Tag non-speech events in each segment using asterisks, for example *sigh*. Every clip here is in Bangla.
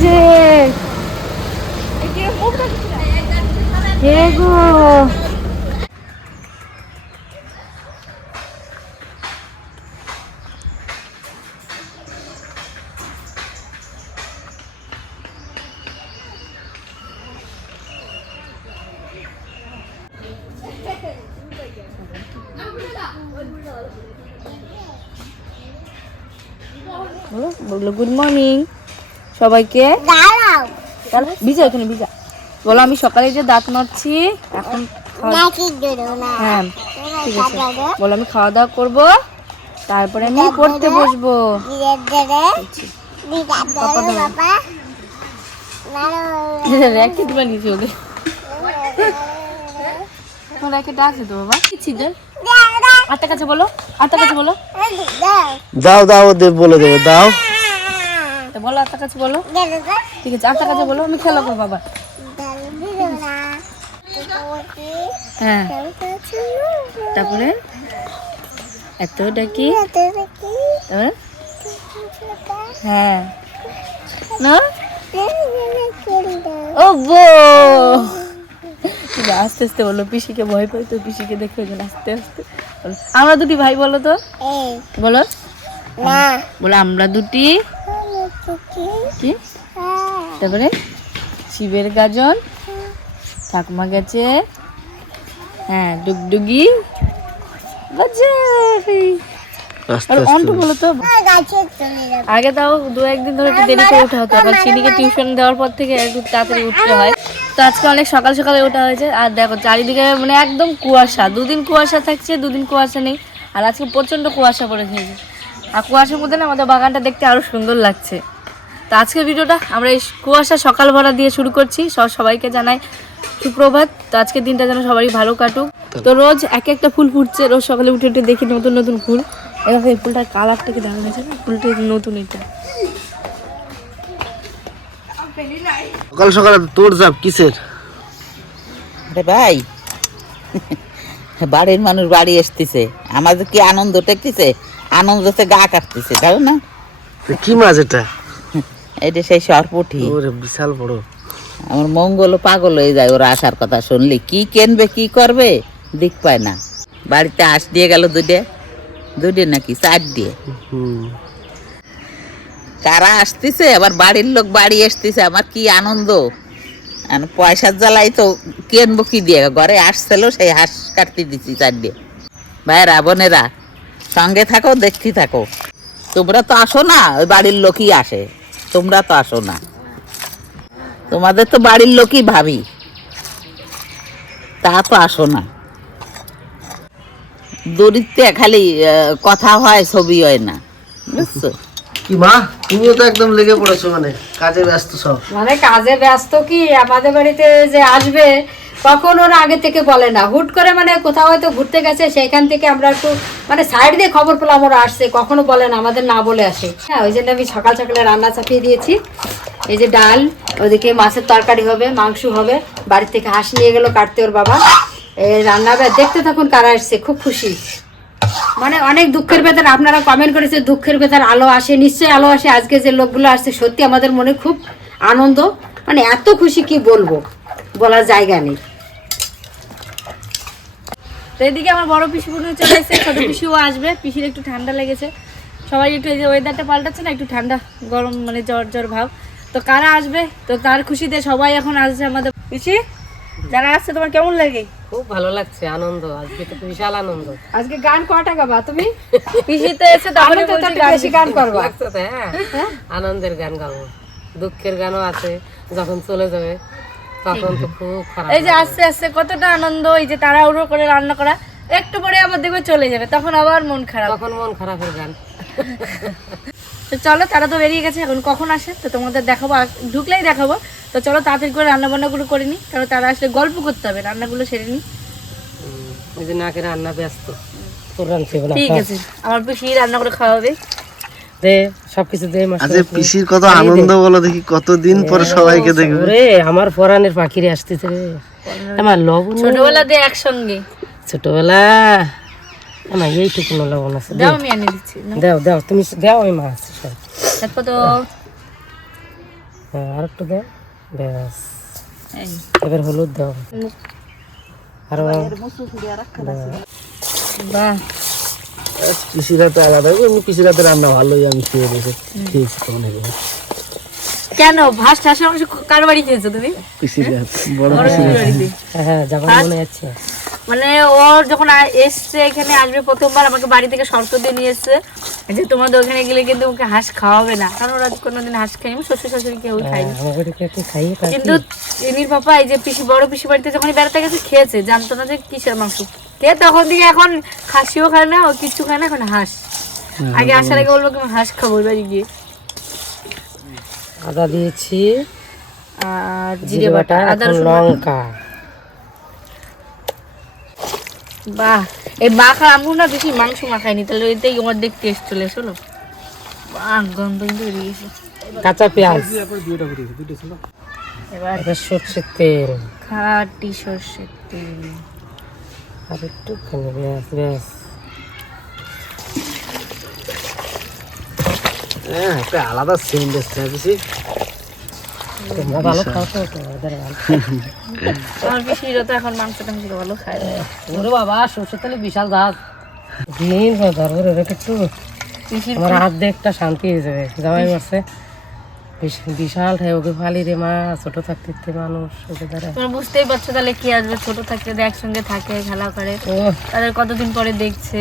যে কে গো? বলো বলো গুড মর্নিং সবাইকে। ভিজা এখানে ভিজা। বলো আমি সকালে যে দাঁত মারছি এখন হ্যাঁ ঠিক আছে। বলো আমি খাওয়া দাওয়া করব তারপরে আমি পড়তে বসবো। *laughs* র্যাকেট বানিয়েছি ওকে র্যাকেট আছে তো বাবা? কি আটটা কাছে বলো আটটা কাছে বলো। দাও দাও দাও দে বলে দেবো দাও। বলো আটটা কাছে বলো। ঠিক আছে আটটা কাছে বলো আমি খেলা করব বাবা হ্যাঁ। তারপরে? এত ডাকি। তারপরে হ্যাঁ? না? ও বো আস্তে আস্তে বলো পিসিকে ভয় পাই তো পিসিকে দেখে ওই আস্তে আস্তে আমরা দুটি ভাই বলো তো? বলো। বলো আমরা দুটি। কি? তারপরে শিবের গাজন ঠাকুমা গেছে হ্যাঁ ডুগডুগি গাছে যাবে। আগে তাও দু একদিন ধরে একটু দেরি করে ওঠা হতো আবার চিনিকে টিউশন দেওয়ার পর থেকে একটু তাড়াতাড়ি উঠতে হয়। তো আজকে অনেক সকাল সকালে ওঠা হয়েছে। আর দেখো চারিদিকে মানে একদম কুয়াশা। দুদিন কুয়াশা থাকছে দুদিন কুয়াশা নেই। আর আজকে প্রচণ্ড কুয়াশা পড়ে খেয়েছে আর কুয়াশার মধ্যে না আমাদের বাগানটা দেখতে আরও সুন্দর লাগছে। তো আজকের ভিডিওটা আমরা এই কুয়াশা সকাল ভরা দিয়ে শুরু করছি। সব- সবাইকে জানাই সুপ্রভাত। তো আজকের দিনটা যেন সবারই ভালো কাটুক। তো রোজ এক একটা ফুল ফুটছে রোজ সকালে উঠে উঠে দেখি নতুন নতুন ফুল। এবার এই ফুলটার কালারটাকে দেখা গেছে না? ফুলটা নতুন এটা। সকাল সকালে তোর যাব কিসের? আরে ভাই বাড়ির মানুষ বাড়ি আসতেছে। আমাদের কি আনন্দ টেকতেছে আনন্দতে গা কাটতেছে তাই না? কি মাছ এটা? এটা সেই সরপুঠি। ওরে বিশাল বড়। আমার মঙ্গল পাগল হয়ে যায় ওরা আসার কথা শুনলে। কি কেনবে কি করবে? দিক পায় না। বাড়িতে হাঁস দিয়ে গেল দুটে দুটে নাকি চার দিয়ে। কারা আসতেছে আবার বাড়ির লোক বাড়ি আসতেছে আমার কি আনন্দ? পয়সার জ্বালাই তো কিনবো কি দিয়ে? ঘরে আসছিল সেই হাঁস কাটতে দিচ্ছি চার দিয়ে। ভাইরা বোনেরা সঙ্গে থাকো দেখতে থাকো। তোমরা তো আসো না ওই বাড়ির লোকই আসে। তোমরা তো আসো না। তোমাদের তো বাড়ির লোকই ভাবি। তা তো আসো না। দরিদ্রে খালি কথা হয় ছবি হয় না। বুঝছ? কি মা? তুমিও তো একদম লেগে পড়েছো মানে। কাজে ব্যস্ত সব। মানে কাজে ব্যস্ত কি? আমাদের বাড়িতে যে আসবে কখন ওরা আগে থেকে বলে না। হুট করে মানে কোথাও হয়তো ঘুরতে গেছে, সেইখান থেকে আমরা একটু মানে সাইড দিয়ে খবর পেলাম ওরা আসছে, কখনো বলে না, আমাদের না বলে আসে। হ্যাঁ ওই জন্য আমি সকাল সকালে রান্না চাপিয়ে দিয়েছি। এই যে ডাল, ওদিকে মাছের তরকারি হবে, মাংস হবে বাড়ি থেকে হাঁস নিয়ে গেল কাটতে ওর বাবা। এই রান্না দেখতে থাকুন কারা আসছে খুব খুশি। মানে অনেক দুঃখের ভেতর, আপনারা কমেন্ট করেছে, দুঃখের ভেতর আলো আসে, নিশ্চয়ই আলো আসে। আজকে যে লোকগুলো আসছে, সত্যি আমাদের মনে খুব আনন্দ। মানে এত খুশি কি বলব? বলার জায়গা নেই। তো এদিকে আমার বড় পিসি বোন চলে এসেছে ছোট পিসিও আসবে। পিসির একটু ঠান্ডা লেগেছে। সবাই একটু এই যে ওয়েদারটা পাল্টাচ্ছে না একটু ঠান্ডা গরম মানে জ্বর জ্বর ভাব। তো কারা আসবে? তো তার খুশিতে সবাই এখন আসছে আমাদের। পিসি যারা আসছে তোমার কেমন লাগে? খুব ভালো লাগছে আনন্দ। আজকে তো বিশাল আনন্দ। আজকে গান কটা গাবা তুমি? *laughs* পিসি তো এসে আমি তো বেশি গান করবা। তো, হ্যাঁ? আনন্দের গান গাবো। দুঃখের গানও আছে যখন চলে যাবে। তখন তো খুব খারাপ এই যে আস্তে আস্তে কতটা আনন্দ এই যে তাড়াহুড়ো করে রান্না করা একটু পরে আবার দেখবে চলে যাবে তখন আবার মন খারাপ। তখন মন খারাপের গান তো চলো তারা তো বেরিয়ে গেছে এখন কখন আসে? তো তোমাদের দেখাবো ঢুকলেই দেখাবো। তো চলো তাড়াতাড়ি করে রান্না বান্নাগুলো করে নিই কারণ তারা আসলে গল্প করতে হবে রান্নাগুলো সেরে নিই। এই যে নাকে রান্না ব্যস্ত। ঠিক আছে আমার পিসি রান্না করে খাওয়াবে দে সবকিছু দে আজ পিসির কত আনন্দ বলো দেখি কতদিন পরে সবাইকে দেখবে? রে আমার পরাণের পাখিরে আসতেছে রে। আমার লবণ। ছোটবেলা দিয়ে একসঙ্গে। ছোটবেলা। আমার এইটুকু লবণ আছে। দাও আমি এনে দিচ্ছি দাও দাও তুমি দাও মাছ তারপর তো হ্যাঁ আর একটু দাও। ব্যাস। এবার হলুদ দাও। আরও বাহ। পিসির হাতে আলাদা এমনি পিসির হাতে রান্না ভালোই আমি খেয়ে দেখে খেয়েছি তখন এগুলো। কেন? ভাস ঠাসের মাংস কার বাড়ি খেয়েছো তুমি? পিসির হাতে বড়। বাড়িতে। হ্যাঁ যখন মনে যাচ্ছে মানে ও যখন এসছে এখানে আসবে প্রথমবার আমাকে বাড়ি থেকে শর্ত দিয়ে নিয়ে এসছে যে তোমাদের ওখানে গেলে কিন্তু ওকে হাঁস খাওয়াবে না। কারণ ওরা কোনোদিন হাঁস খায়নি শ্বশুর শাশুড়ি কেউ খায়নি। খাইয়ে তারপর কিন্তু ইনির পাপা এই যে পিসি বড় পিসি বাড়িতে যখন বেড়াতে গেছে খেয়েছে। জানতো না যে কিসের মাংস। কে তখন থেকে এখন খাসিও খায় না ও কিচ্ছু খায় না এখন হাঁস। আগে আসার আগে বলব কি আমি হাঁস খাব বাড়ি গিয়ে। আদা দিয়েছি আর জিরে বাটা আদা। লঙ্কা। বাহ। এই মাখা আমু না বেশি মাংস মাখায়নি তাহলে ওইটাই অর্ধেক টেস্ট চলে এসলো বাহ গন্ধ কিন্তু বেরিয়ে গেছে। কাঁচা পেঁয়াজ। এবার সর্ষের তেল। খাটি সর্ষের তেল। আর একটু ব্যাস ব্যাস। হ্যাঁ একটা আলাদা সেন্ট এসছে ভালো খাও তো আমার পিসিরা তো এখন মাংস টাংস ভালো খায় ওরে বাবা সর্ষের তেলে বিশাল দাঁত দিন ধরবো রেখে একটু। আমার হাত দিয়ে একটা শান্তি হয়ে যাবে। জামাই মারছে। বিশাল ঠাই ওকে ফালি রে মা ছোট থাকতে থাকতে মানুষ ওকে দ্বারা বুঝতেই পারছ তাহলে কি আসবে ছোট থাকতে একসঙ্গে থাকে খেলা করে। ও তাদের কতদিন পরে দেখছে।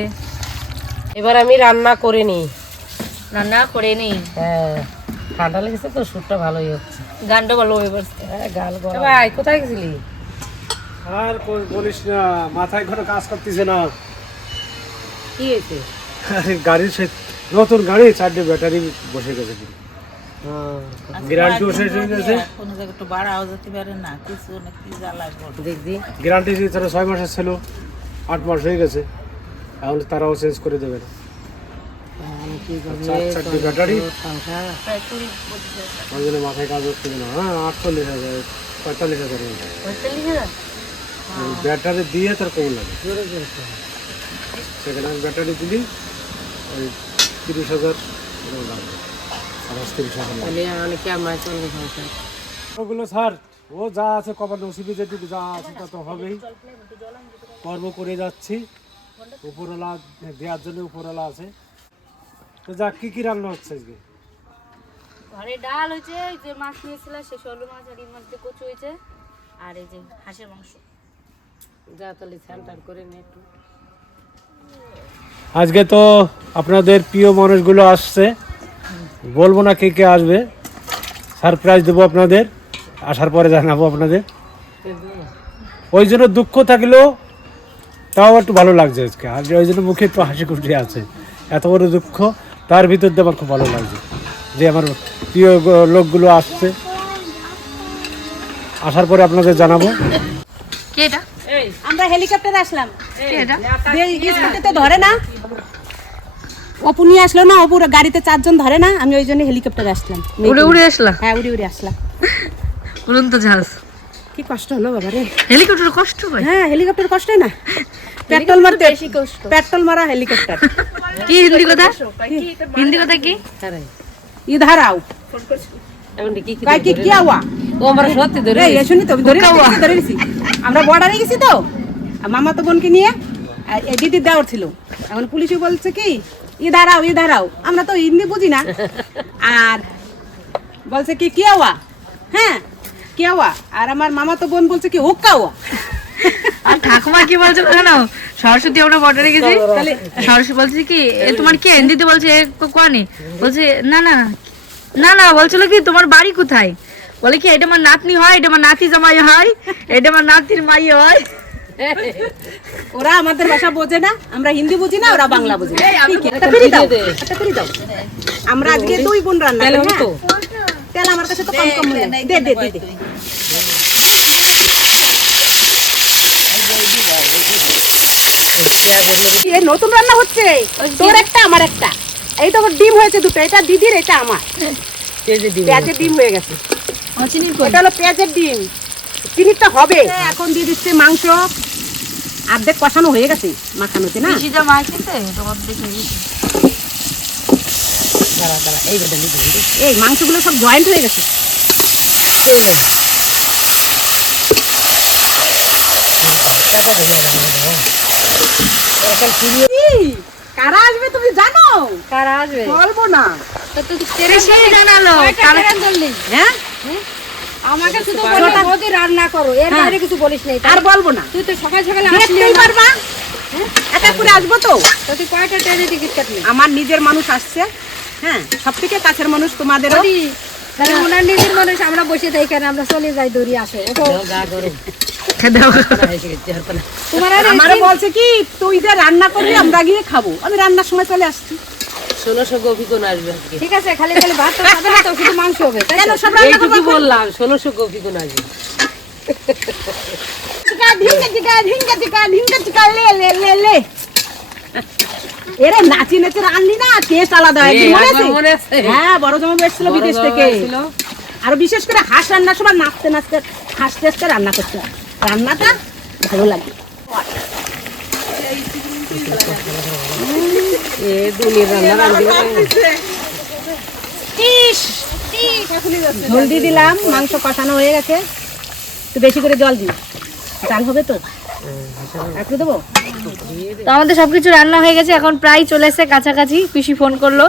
এবার আমি রান্না করে নিই। রান্না করে নি হ্যাঁ। ঠান্ডা লেগেছে তো সুরটা ভালোই হচ্ছে। গানটা বলো এবার হ্যাঁ গাল ভাই কোথায় গেছিলি? আর কই বলিস না মাথায় ঘরে কাজ করতেছে না। কি হয়েছে? গাড়ির সে নতুন গাড়ি চারটে ব্যাটারি বসে গেছে। পুরো গ্যারান্টি বসে গেছে। কোনো জায়গায় একটু বাড়াও যেতে পারে না কিছু না কি জ্বালা বল। দেখবি। গ্যারান্টি তারা ছয় মাসের ছিল আট মাস হয়ে গেছে তাহলে তারাও চেঞ্জ করে দেবে। না সংসার ওই জন্য মাথায় কাজ করতে না হ্যাঁ আটচল্লিশ হাজার পঁয়তাল্লিশ হাজার। পঁয়তাল্লিশ ব্যাটারি দিয়ে তার কমন লাগে? সেখানে ব্যাটারি দিলি ওই তিরিশ হাজার লাগবে ওগুলো স্যার ও যা আছে কপাল নসিবে যেটুকু যা আছে তা তো হবেই। কর্ম করে যাচ্ছি। উপরওয়ালা দেওয়ার জন্য উপরওয়ালা আছে। তো যা কি কি রান্না হচ্ছে আজকে? ঘরে ডাল হয়েছে এই যে মাছ নিয়েছিল সে ষোলো মাছ আর এই মাছ দিয়ে কচু হয়েছে আর এই যে হাঁসের মাংস। যা তাহলে স্যান্টার করে নে একটু। আজকে তো আপনাদের প্রিয় মানুষগুলো আসছে। বলব না কে কে আসবে। সারপ্রাইজ দেবো আপনাদের আসার পরে জানাব আপনাদের। ওই জন্য দুঃখ থাকলেও তাও একটু ভালো লাগছে আজকে। আর ওই জন্য মুখে একটু হাসি খুশি আছে। এত বড় দুঃখ। তার ভিতর দিয়ে আমার খুব ভালো লাগছে যে আমার প্রিয় লোকগুলো আসছে। আসার পরে আপনাদের জানাব। আমরা হেলিকপ্টারে আসলাম। কে এটা? স্কুটিতে ধরে না। অপু নিয়ে আসলো না অপুর গাড়িতে চারজন ধরে না আমি ওই জন্য হেলিকপ্টারে আসলাম। উড়ে উড়ে আসলা? হ্যাঁ উড়ে উড়ে আসলাম। উড়ন্ত জাহাজ। কি কষ্ট হলো বাবা রে? হেলিকপ্টার কষ্ট হয়? হ্যাঁ হেলিকপ্টার *laughs* কষ্ট না। পেট্রোল মারতে পেট্রোল মারা হেলিকপ্টার *laughs* কি হিন্দি কথা? হিন্দি কথা কি? ইধার আও। কি কি কাই কি কি আওয়া? ও আমরা সত্যি ধরে রে এ শুনি তো ধরে ধরে নিছি। আমরা বর্ডারে গেছি তো। মামা তো বোনকে নিয়ে আর এই দিদির দেওয়ার ছিল। এখন পুলিশে বলছে কি ই দাঁড়াও ই দাঁড়াও আমরা তো হিন্দি বুঝি না। *laughs* আর বলছে কি কি আওয়া? হ্যাঁ কি আওয়া আর আমার মামা তো বোন বলছে কি হুক্কা আওয়া আর ঠাকুমা কি বলছে জানো সরস্বতী আমরা বর্ডারে গেছি। সরস্বতী বলছে কি এ তোমার কে? হিন্দিতে বলছে এ বলছে না না না না বলছিল কি তোমার বাড়ি কোথায়? বলে কি এটা আমার নাতনি হয় এটা আমার নাতি জামাই হয় এটা আমার নাতির মাই হয়। ওরা আমাদের ভাষা বোঝে না আমরা হিন্দি বুঝি না ওরা বাংলা বুঝে না। আমরা আজকে দুই বোন রান্না তেল আমার কাছে তো কম কম মনে হয়। দে দে দে। নতুন রান্না হচ্ছে। তোর একটা আমার একটা। এই তো ডিম হয়েছে দুটো এটা দিদির এটা আমার। পেঁয়াজের ডিম হয়ে গেছে। এটা হলো পেঁয়াজের ডিম। চিনিটা হবে। এখন দিয়ে দিচ্ছে মাংস। অর্ধেক কষানো হয়ে গেছে মাখানোতে না? কিনতে তোমার দেখে। এই মাংসগুলো সব জয়েন্ট হয়ে গেছে। কারা আসবে তুমি জানো? কারা আসবে? বলব না। জানালো। হ্যাঁ? আমাকে শুধু বলল রান্না করো। এর বাইরে কিছু বলিস নাই আর বলব না। তুই তো সকাল সকালে আসলি পারবা? একা করে আসব তো? তো তুই কয়টা ট্রেনে টিকিট কাটলি? আমার নিজের মানুষ আসছে। হ্যাঁ সব থেকে কাছের মানুষ তোমাদেরও? বৌদি, তাহলে ওনার নিজের মানুষ আমরা বসে থাকি কেন? আমরা চলে যাই দৌড়ি আসো ওঠো। তোমার আর আমারে বলছে কি তুই যে রান্না করবি আমরা গিয়ে খাব। আমি রান্নার সময় চলে আসছি। ষোলোশো গোপী কোন আসবে আজকে। ঠিক আছে খালি খালি ভাত খাবে না তো শুধু মাংস হবে তাই কেন সব রান্না বললাম ষোলোশো গোপী কোন আসবে। চিকা ঢিঙ্গা চিকা ঢিঙ্গা চিকা ঢিঙ্গা চিকা লে লে লে লে। এরে নাচি নাচি না? টেস্ট আলাদা। হয় মনে আছে? হ্যাঁ বড় জমা এসেছিল বিদেশ থেকে। আর বিশেষ করে হাঁস রান্নার সময় নাচতে নাচতে হাসতে হাসতে রান্না করতে রান্নাটা ভালো লাগে। দিয়ে দিলাম মাংস কষানো হয়ে গেছে। একটু বেশি করে জল দিই। ডাল হবে তো? তো আমাদের সবকিছু রান্না হয়ে গেছে এখন প্রায় চলে এসেছে কাছাকাছি। পিসি ফোন করল।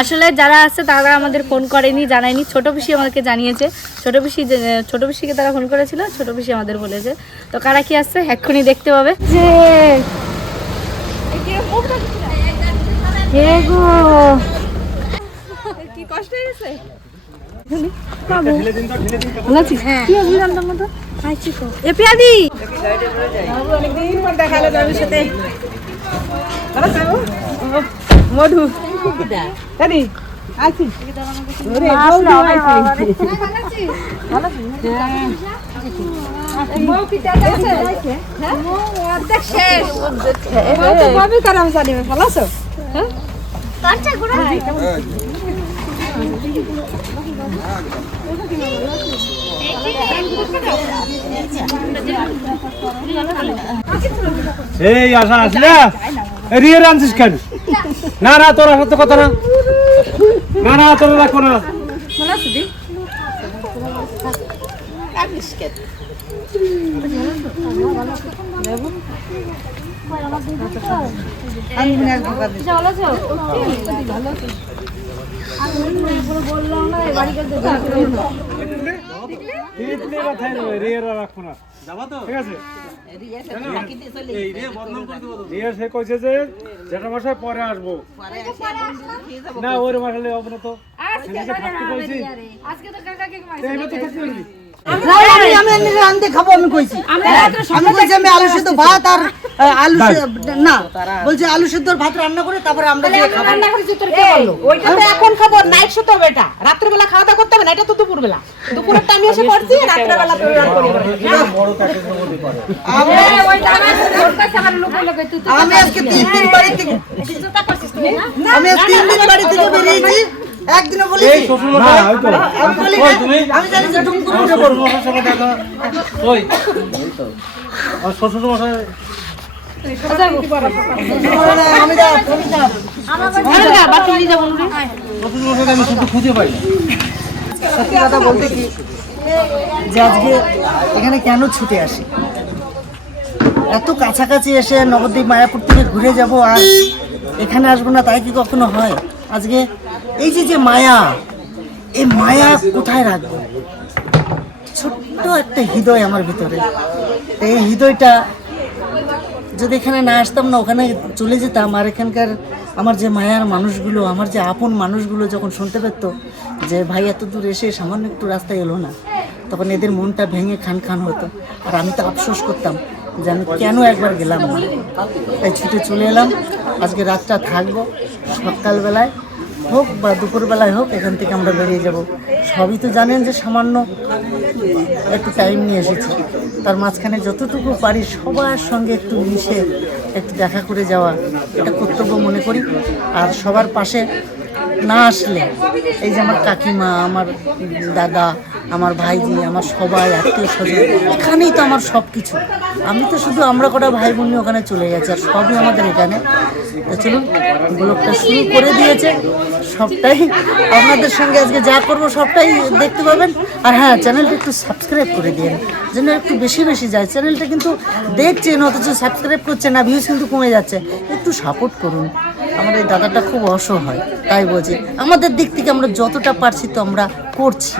আসলে যারা আসছে তারা আমাদের ফোন করেনি জানায়নি। ছোট পিসি আমাদেরকে জানিয়েছে। ছোট পিসি ছোট পিসিকে তারা ফোন করেছিল ছোট পিসি আমাদের বলেছে। তো কারা কি আসছে এক্ষুনি দেখতে পাবে। যে হে গো! ভালো কি হয়েছে রান্নার মধ্যে? মধু। আছি। আছে? হ্যাঁ? বমি করে আমি জানি, ভালো আছো? এই, আশা আসলে রিয়ে আনছিস কেন? না না, তোর আসার তো কথা না। না না, তোর রাখব না। তিতলি পরে আসব না ওর মাসালে অবনত আজকে তো কাকাকে তো আমি আমি এমনি রান্ধতে খাব আমি কইছি। আমি কইছি আমি আলু সেদ্ধ ভাত আর আলু না বলছি আলু সেদ্ধ ভাত রান্না করে তারপরে আমরা গিয়ে খাব। ওইটা তো এখন খাব নাইট শুতে হবে এটা। রাত্রেবেলা খাওয়া দাওয়া করতে হবে না এটা তো দুপুরবেলা। দুপুরেরটা আমি এসে করছি রাত্রেবেলা তো রান্না করি আমি আজকে তিন দিন বাড়ি থেকে আমি আজ তিন দিন বাড়ি থেকে বেরিয়েছি। একদিনও আমি বলি আমি জানি যে করে উঠে পড়ব ওই। আর শ্বশুর মশাই শুধু খুঁজে পাই সত্যি কথা বলতে কি যে আজকে এখানে কেন ছুটে আসি? এত কাছাকাছি এসে নবদ্বীপ মায়াপুর থেকে ঘুরে যাব আর এখানে আসব না তাই কি কখনো হয়? আজকে এই যে যে মায়া, এই মায়া কোথায় রাখব? ছোট্ট একটা হৃদয় আমার ভিতরে। এই হৃদয়টা যদি এখানে না আসতাম না, ওখানে চলে যেতাম। আর এখানকার আমার যে মায়ার মানুষগুলো, আমার যে আপন মানুষগুলো যখন শুনতে পেত যে, ভাই, এত দূর এসে সামান্য একটু রাস্তায় এলো না। তখন এদের মনটা ভেঙে খান খান হতো। আর আমি তো আফসোস করতাম যে, আমি কেন একবার গেলাম না? তাই ছুটে চলে এলাম। আজকে রাতটা থাকব সকালবেলায়। হোক বা দুপুরবেলায় হোক, এখান থেকে আমরা বেরিয়ে যাব। সবই তো জানেন যে সামান্য একটু টাইম নিয়ে এসেছি। তার মাঝখানে যতটুকু পারি সবার সঙ্গে একটু মিশে একটু দেখা করে যাওয়া এটা কর্তব্য মনে করি। আর সবার পাশে না আসলে, এই যে আমার কাকিমা, আমার দাদা আমার ভাইজি, আমার সবাই, আত্মীয় স্বজন, এখানেই তো আমার সব কিছু আমি তো শুধু আমরা কটা ভাই বোন ওখানে চলে গেছি, আর সবই আমাদের এখানে। তো চলুন, ব্লগটা শুরু করে দিয়েছে। সবটাই আপনাদের সঙ্গে আজকে যা করব সবটাই দেখতে পাবেন। আর হ্যাঁ চ্যানেলটা একটু সাবস্ক্রাইব করে দিন, যেন একটু বেশি বেশি যায়। চ্যানেলটা কিন্তু দেখছেন, অথচ সাবস্ক্রাইব করছে না ভিউজ কিন্তু কমে যাচ্ছে। একটু সাপোর্ট করুন। আমার এই দাদাটা খুব অসহায়, তাই বলছি। আমাদের দিক থেকে আমরা যতটা পারছি তো আমরা করছি।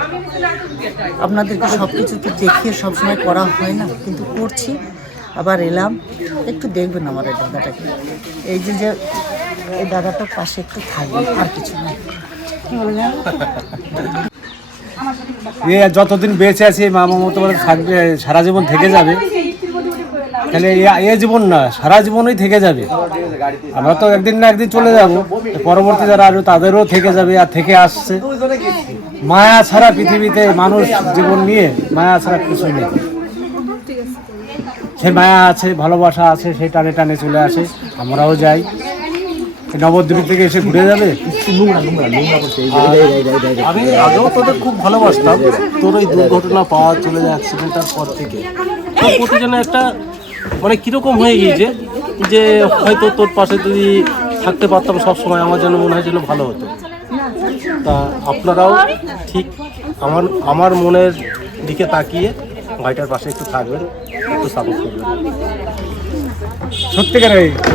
আপনাদেরকে সব কিছু তো দেখিয়ে সবসময় করা হয় না, কিন্তু করছি। আবার এলাম, একটু দেখবেন আমার এই দাদাটাকে। এই যে যে এই দাদাটা পাশে একটু থাকবে, আর কিছু না। এ যতদিন বেঁচে আছে, এই মা মমতা বলে থাকবে, সারা জীবন থেকে যাবে। তাহলে এ জীবন না, সারা জীবনই থেকে যাবে। আমরা তো একদিন না একদিন চলে যাব। পরবর্তী যারা আসবে, তাদেরও থেকে যাবে আর থেকে আসছে। মায়া ছাড়া পৃথিবীতে মানুষ জীবন নিয়ে মায়া ছাড়া কিছু নেই। সে মায়া আছে ভালোবাসা আছে সে টানে টানে চলে আসে আমরাও যাই। নবদ্বীপ থেকে এসে ঘুরে যাবে? আমি আগেও তোদের খুব ভালোবাসতাম তোর ওই দুর্ঘটনা পাওয়া চলে যায় অ্যাক্সিডেন্টের পর থেকে। তোর প্রতি যেন একটা মানে কীরকম হয়ে গিয়েছে যে হয়তো তোর পাশে যদি থাকতে পারতাম সব সময় আমার যেন মনে হয় যেন ভালো হতো। তা আপনারাও ঠিক আমার আমার মনের দিকে তাকিয়ে ভাইটার পাশে একটু থাকবেন একটু সাপোর্ট করবেন। সত্যিকার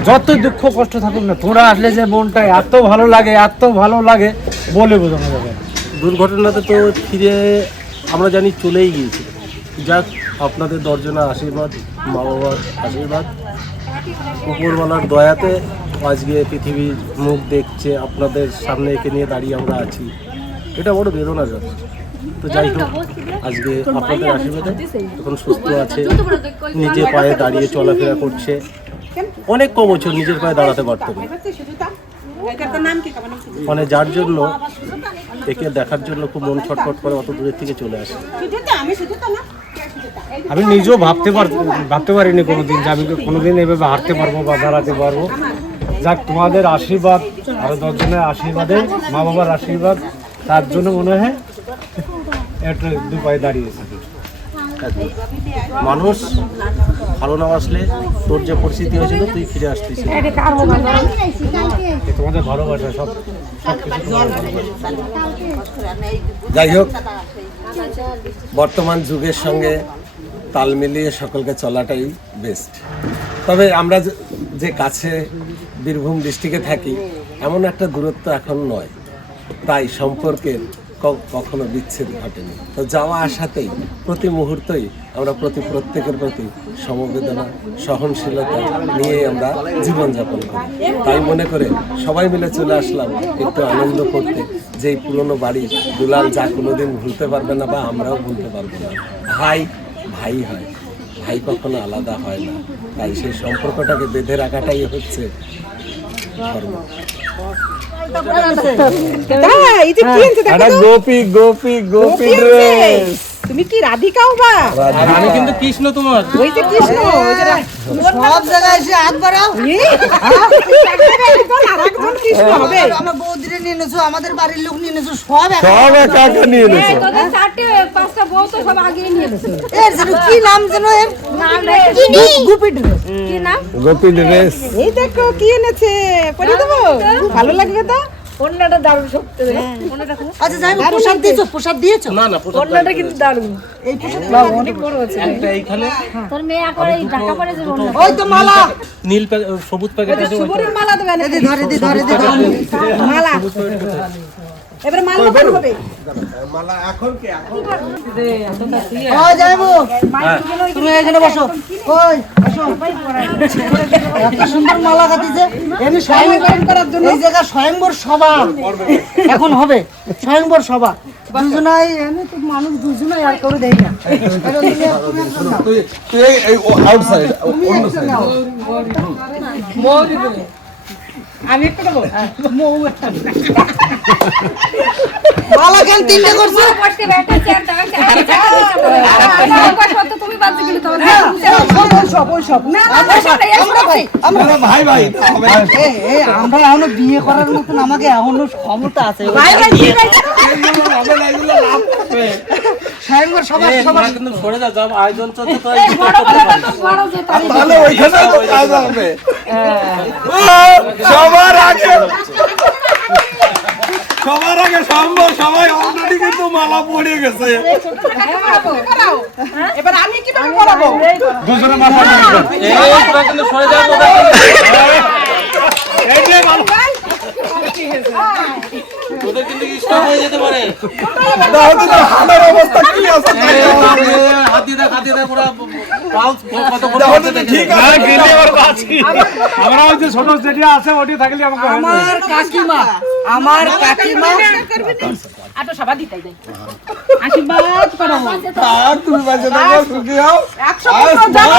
যত দুঃখ কষ্ট থাকুক না তোমরা আসলে যে মনটা এত ভালো লাগে এত ভালো লাগে বলে বোঝানো যাবে দুর্ঘটনাতে তো ফিরে আমরা জানি চলেই গিয়েছি। যাক আপনাদের দর্জনা আশীর্বাদ মা বাবার আশীর্বাদ। উপরওয়ালার দয়াতে আজকে পৃথিবীর মুখ দেখছে, আপনাদের সামনে একে নিয়ে দাঁড়িয়ে আমরা আছি। এটা বড় বেদনাজনক তো যাই হোক, আজকে আপনাদের আশীর্বাদে এখন সুস্থ আছে নিজে পায়ে দাঁড়িয়ে চলাফেরা করছে। অনেক কম বছর নিজের পায়ে দাঁড়াতে পারতো না। কি মানে যার জন্য একে দেখার জন্য খুব মন ছটফট করে অত দূরের থেকে চলে আসে। আমি নিজেও ভাবতে পার ভাবতে পারিনি কোনোদিন যে আমি কোনোদিন এভাবে হাঁটতে পারব বা দাঁড়াতে পারব। যাক তোমাদের আশীর্বাদ আরও দশজনের আশীর্বাদে মা বাবার আশীর্বাদ তার জন্য মনে হয় একটু দু পায়ে দাঁড়িয়েছে মানুষ ভালো না আসলে তোর যে পরিস্থিতি হয়েছিল তুই ফিরে আসতিস তোমাদের ভালোবাসা সব যাই হোক বর্তমান যুগের সঙ্গে তাল মিলিয়ে সকলকে চলাটাই বেস্ট তবে আমরা যে- কাছে বীরভূম ডিস্ট্রিক্টে থাকি, এমন একটা দূরত্ব এখন নয়। তাই সম্পর্কের কখনো বিচ্ছেদ ঘটেনি। তো যাওয়া আসাতেই, প্রতি মুহূর্তেই আমরা প্রতি প্রত্যেকের প্রতি সমবেদনা, সহনশীলতা নিয়ে আমরা জীবনযাপন করি। তাই মনে করে সবাই মিলে চলে আসলাম একটু আনন্দ করতে। যেই পুরনো বাড়ি দুলাল যা কোনোদিন ভুলতে পারবে না বা আমরাও ভুলতে পারব না। ভাই ভাই হয় ভাই কখনো আলাদা হয় না তাই সেই সম্পর্কটাকে বেঁধে রাখাটাই হচ্ছে ধর্ম গোপি গোপি। গোপী গোপী আনছে? তুমি কি রাধিকাও বা আমি কিন্তু কৃষ্ণ তোমার। ওই যে কৃষ্ণ ওই যে রা- সব জায়গায় এসে হাত বাড়াও। আরেকজন কৃষ্ণ হবে। আমার বৌদিরে নিয়ে আমাদের বাড়ির লোক নিয়ে সব এক- সব একা একা নিয়ে এনেছে। এর যেন কি নাম যেন এর? গু- গুপি ড্রেস। গোপী ড্রেস এই দেখো কি এনেছে? পরে দেবো? ভালো লাগবে তো? আচ্ছা যাই হোক, প্রসাদ দিয়েছ প্রসাদ দিয়েছ? না না প্রসাদ এই প্রসাদ একটা এইখানে। তোর মেয়ে আবার এই ঢাকা পরে যে অন্য ওই তো মালা। নীল সবুজ প্যাকেট আছে সবুজের মালা দেবেন এই ধরে দি ধরে দি। মালা। এবারে মালা কখন হবে ওই যাইবো তুমি এখানে বসো। ওই বসো। এত সুন্দর মালা কাটিছে। এমনি স্বয়ংবর করার জন্য? এই জায়গা স্বয়ংবর সভা। এখন হবে। স্বয়ংবর সভা। দুজনাই এমনি তো মানুষ দুজনাই আর করে দেয় না। আউটসাইড অন্য সাইড আমি একটা দেবো? মৌ একটা মালা কেন তিনটে করছে? সব ওই সব না আমরা ভাই আমরা ভাই ভাই এ, এ, আমরা এখনও বিয়ে করার মতন আমাকে এখনও ক্ষমতা আছে। ভাই ভাই ঠিক সবার সবার কিন্তু সরে যা যাব আয়োজন চলছে তো তাহলে ওইখানে তো কাজ হবে। সবার আগে সবার আগে সম্ভব সবাই অলরেডি কিন্তু মালা পড়ে গেছে। এবার আমি কীভাবে পড়াবো দুজনে মাথা কিন্তু সরে যা তোদের কিন্তু স্টপ হয়ে যেতে পারে তাহলে তো হাতের অবস্থা কি আছে হাত দিয়ে দেখ হাত দিয়ে দেখ ওরা পালস কত তাহলে তো ঠিক আছে আমরা ওই যে ছোট যেটি আছে ওটি থাকলে আমাকে আমার কাকিমা। আমার কাকিমা। আটো যাই আশীর্বাদ আর তুমি সুখী হও জানো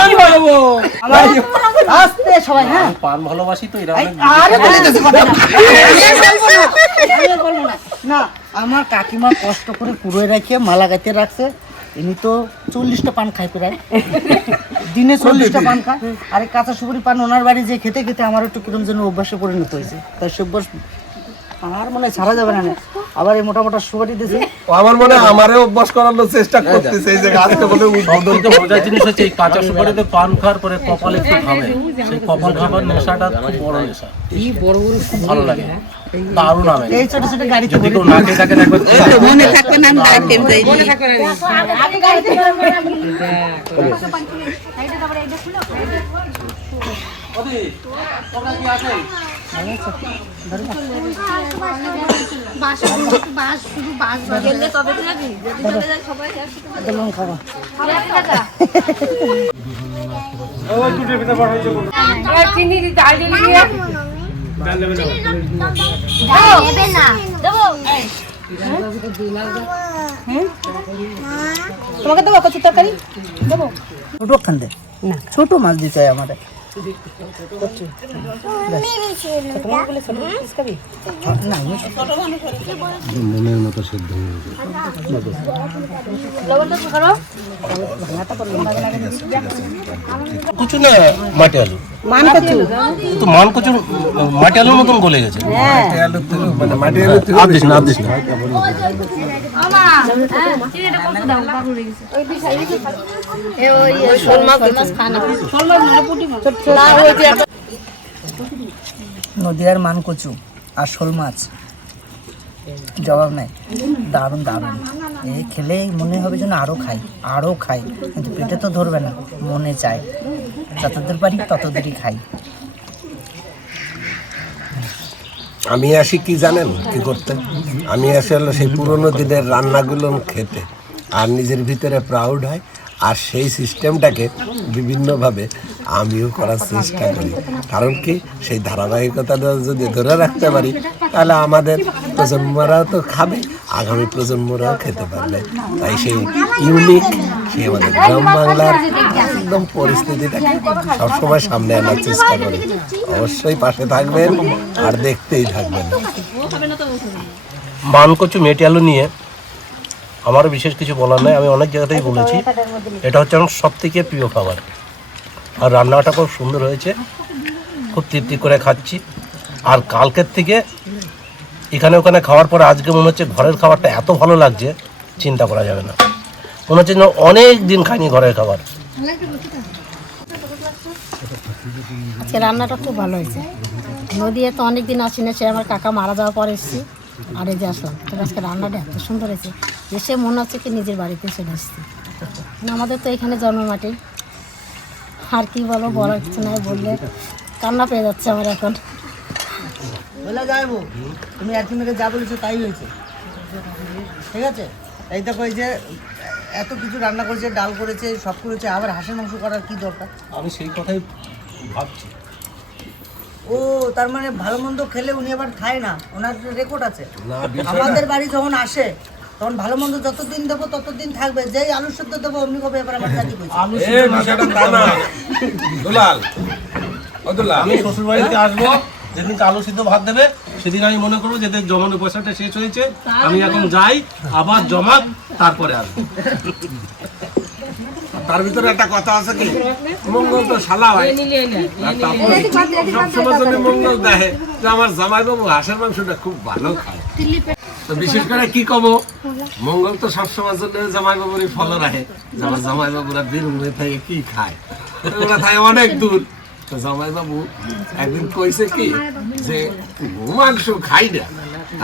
আমার আস্তে সবাই হ্যাঁ। পান ভালোবাসি তো এরা আরে বলে দিতেছি কথা বলব না। না আমার কাকিমা কষ্ট করে কুড়োয় রাখিয়ে মালা গাইতে রাখছে। ইনি তো চল্লিশটা পান খায় প্রায়। দিনে চল্লিশটা পান খায়। আরে কাঁচা সুপুরি পান ওনার বাড়ি যে খেতে খেতে আমার একটু কিরম যেন অভ্যাসে পরিণত হয়েছে। তাই সে অভ্যাস আর মনে ছাড়া যাবে না না। আবার এই মোটা মোটা সুপারি দিয়েছে ও আমার মনে হয় আমারে অভ্যাস করানোর চেষ্টা করতেছে এই যে আজকে বলে উদ্বোধন সবথেকে মজার জিনিস হচ্ছে এই কাঁচা সুপারিতে পান খাওয়ার পরে কপালে একটু ঘামে। সেই কপাল ঘামার নেশাটা খুব বড় নেশা। খুব ভালো লাগে। দারুণ হবে এই ছোট ছোট গাড়ি যদি কেউ না খেয়ে থাকেন একবার মনে থাকবে না আমি আইটেম যাই একদম খাব ওই দুটোর ভিতরে বড় হয়েছে কোনটা? ডাল দেবে না। নেবে তোমাকে দেবো কচু তরকারি দেবো। ছোট খান দে ছোট মাছ দিতে হয় আমাদের না কুচু না মাটি আলু। মান কচু তো মান মাটি আলুর মতন গলে গেছে। মানে মাটি আলু আর দিস না আর দিস না নদিয়ার মান কচু আর শোল মাছ। জবাব নাই। দারুণ দারুণ। এই খেলেই মনে হবে যেন আরও খাই আরও খাই। কিন্তু পেটে তো ধরবে না মনে চায়। যতদূর পারি ততদূরই খাই। আমি আসি কি জানেন? কি করতে? আমি আসি হলো সেই পুরোনো দিনের রান্নাগুলো খেতে। আর নিজের ভিতরে প্রাউড হয়। আর সেই সিস্টেমটাকে বিভিন্নভাবে আমিও করার চেষ্টা করি। কারণ কি? সেই ধারাবাহিকতাটা যদি ধরে রাখতে পারি, তাহলে আমাদের প্রজন্মরাও তো খাবে, আগামী প্রজন্মরাও খেতে পারবে। তাই সেই ইউনিক আমাদের গ্রাম বাংলার একদম পরিস্থিতিটাকে সবসময় সামনে আনার চেষ্টা করি। অবশ্যই পাশে থাকবেন আর দেখতেই থাকবেন। মান কচু মেটি আলু নিয়ে আমার বিশেষ কিছু বলার নাই, আমি অনেক জায়গাতেই বলেছি, এটা হচ্ছে আমার সব থেকে প্রিয় খাবার। আর রান্নাটা খুব সুন্দর হয়েছে, খুব তৃপ্তি করে খাচ্ছি। আর কালকের থেকে এখানে ওখানে খাওয়ার পরে আজকে মনে হচ্ছে ঘরের খাবারটা এত ভালো লাগছে, চিন্তা করা যাবে না। মনে হচ্ছে অনেক দিন খাইনি ঘরের খাবার। আজকে রান্নাটা খুব ভালো হয়েছে। নদীতে তো অনেক দিন আসি না সে আমার কাকা মারা যাওয়ার পর এসেছি। আর এই যে আসলাম তো আজকে রান্নাটা এত সুন্দর হয়েছে। এসে মনে হচ্ছে কি নিজের বাড়িতে চলে এসেছি না, আমাদের তো এখানে জন্মমাটি। আর কি বলো বলার কিছু নাই বললে কান্না পেয়ে যাচ্ছে আমার এখন। বলে যাইবো তুমি একদিন যা বলেছ তাই হয়েছে। ঠিক আছে? এই দেখো এই যে এত কিছু রান্না করেছে ডাল করেছে সব করেছে আবার হাঁসের মাংস করার কি দরকার? আমি সেই কথাই ভাবছি। ও তার মানে ভালো মন্দ খেলে উনি আবার খায় না ওনার রেকর্ড আছে। আমাদের বাড়ি যখন আসে তখন ভালো মন্দ যতদিন দেবো ততদিন থাকবে। যেই আলু সেদ্ধ দেবো অমনি কবে এবার আমার জাতি আমি শ্বশুর বাড়িতে আসব যেদিনকে আলু সিদ্ধ ভাত দেবে সেদিন আমি মনে করব যে জমানো পয়সাটা শেষ হয়েছে আমি এখন যাই আবার জমা তারপরে আসব। তার ভিতরে একটা কথা আছে কি? মঙ্গল তো শালা হয় সবসময় জন্য মঙ্গল দেখে যে আমার জামাই বাবু হাঁসের মাংসটা খুব ভালো খায়। তো বিশেষ করে কি কব? মঙ্গল তো সবসময় জন্য জামাই বাবুরই ফলো রাখে যে আমার জামাই বাবুরা বীরভূমে থেকে কি খায়? ওরা থাকে অনেক দূর। তো জামাই বাবু একদিন কইছে কি যে মাংস খাই না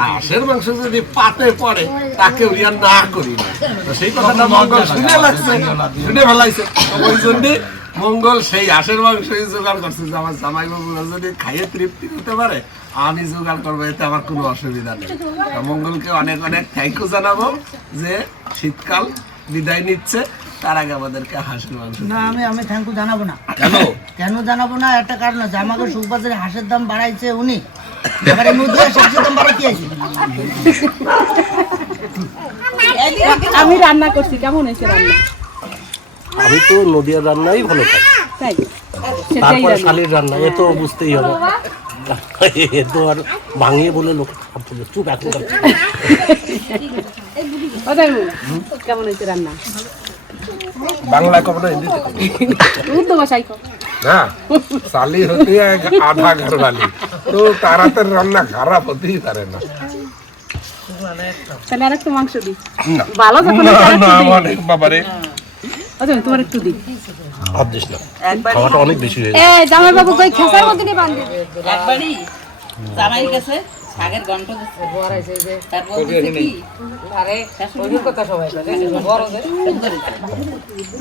হাঁসের মাংস যদি পাতে পড়ে তাকে উড়িয়া না করি না। তো সেই কথাটা মঙ্গল শুনে লাগছে শুনে ভালাইছে ওই জন্যে মঙ্গল সেই হাঁসের মাংসই জোগাড় করছে যে আমার জামাই বাবুরা যদি খাইয়ে তৃপ্তি করতে পারে আমি জোগাড় করব এতে আমার কোনো অসুবিধা নেই। মঙ্গলকে অনেক অনেক থ্যাংক ইউ জানাব যে শীতকাল বিদায় নিচ্ছে। তার আগে আমাদেরকে হাঁসের মাংস না আমি আমি থ্যাংক ইউ জানাব না। কেন? কেন জানাব না? একটা কারণ আছে। আমাকে সুখবাজারে হাঁসের দাম বাড়াইছে উনি। এবার নদী হাঁস দাম বাড়াতে আছে আমি রান্না করছি। কেমন হয়েছে রান্না? আমি তো নদিয়ার রান্নাই ভালো খাই। তাই? তারপরে শালির রান্না এ তো বুঝতেই হবে। এ তো আর ভাঙিয়ে বলে লোক চুপ এখন কেমন হয়েছে রান্না? বাংলা কখনো হিন্দিতে উর্দু ভাষাই কর না साली होती है एक आधा घर वाली तो तारा तर रान्ना খারাপ হতেই পারে না তাহলে আর একটু মাংস দিই ভালো যখন না হয়েছে আর না একটু দিই। অনেক বাবারে ওদের তোমার একটু দিই ভাব দিস না খাওয়াটা অনেক বেশি হয়ে এ জামাই বাবু কই খেসার মধ্যে নিয়ে বান্ধে একবারই জামাই গেছে শাকের গন্ধ তারপর কি? কথা সবাই বলে, বড় যে। সুন্দরী।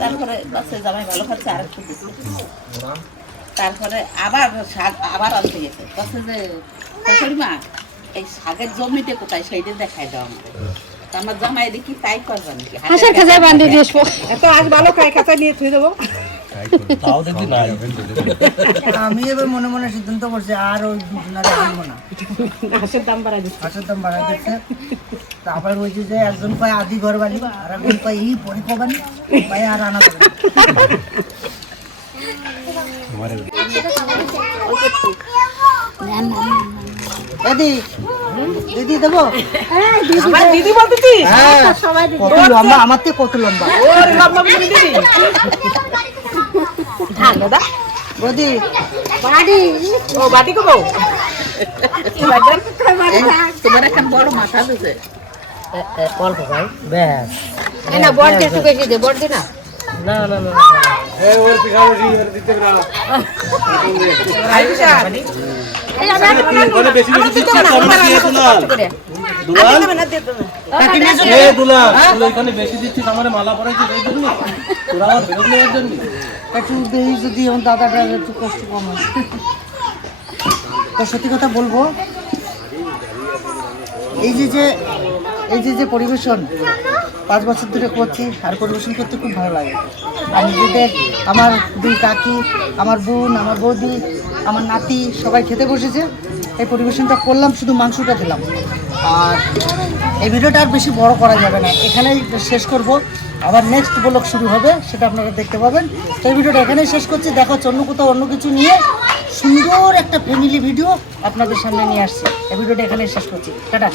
তারপরে বাচ্চা জামাই ভালো খাচ্ছে আর একটু তারপরে আবার শাক আবার আনতে গেছে। বলছে যে শাশুড়ি মা এই শাকের জমিতে কোথায় সেইটা দেখাই দাও আমার তা আমার জামাই দেখি তাই করবে নাকি? হাঁসের খেসার বান্ধে দিয়ে আজ ভালো খাই খাতা নিয়ে থুই দেবো। তাও দেখি নাই আমি এবার মনে মনে সিদ্ধান্ত করছি আর ওই দুজনারে আনব না হাঁসের দাম বাড়াই দিচ্ছে হাঁসের দাম বাড়াই দিচ্ছে তারপর বলছি যে একজন কয় আদি ঘর বাড়ি আর একজন পরে কবানি ভাই আর আনা যাবে না। দিদি দেবো আমার দিদি বলতেছি হ্যাঁ কত লম্বা আমার থেকে কত লম্বা দিদি দাদা বদি ও বাটি কবো তোমার একটা বড় মাথা দিছে। অল্প ভাই। ব্যাস। না বড় দিয়ে একটু বেশি দে বড় দে না। না না না এখানে মালা এই জন্য তোরা আমার বেরোত জন্য একটু বেশি যদি দাদাটা একটু কষ্ট কম হয়। তো সত্যি কথা বলব, এই যে যে, এই যে যে পরিবেশন পাঁচ বছর ধরে করছি, আর পরিবেশন করতে খুব ভালো লাগে। আর নিজেদের, আমার দুই কাকি, আমার বোন, আমার বৌদি, আমার নাতি, সবাই খেতে বসেছে। এই পরিবেশনটা করলাম, শুধু মাংসটা দিলাম। আর এই ভিডিওটা আর বেশি বড় করা যাবে না। এখানেই শেষ করব। আবার নেক্সট ব্লক শুরু হবে, সেটা আপনারা দেখতে পাবেন। তো এই ভিডিওটা এখানেই শেষ করছি। দেখা হচ্ছে অন্য কোথাও অন্য কিছু নিয়ে সুন্দর একটা ফ্যামিলি ভিডিও আপনাদের সামনে নিয়ে আসছে। এই ভিডিওটা এখানেই শেষ করছি। টাটা।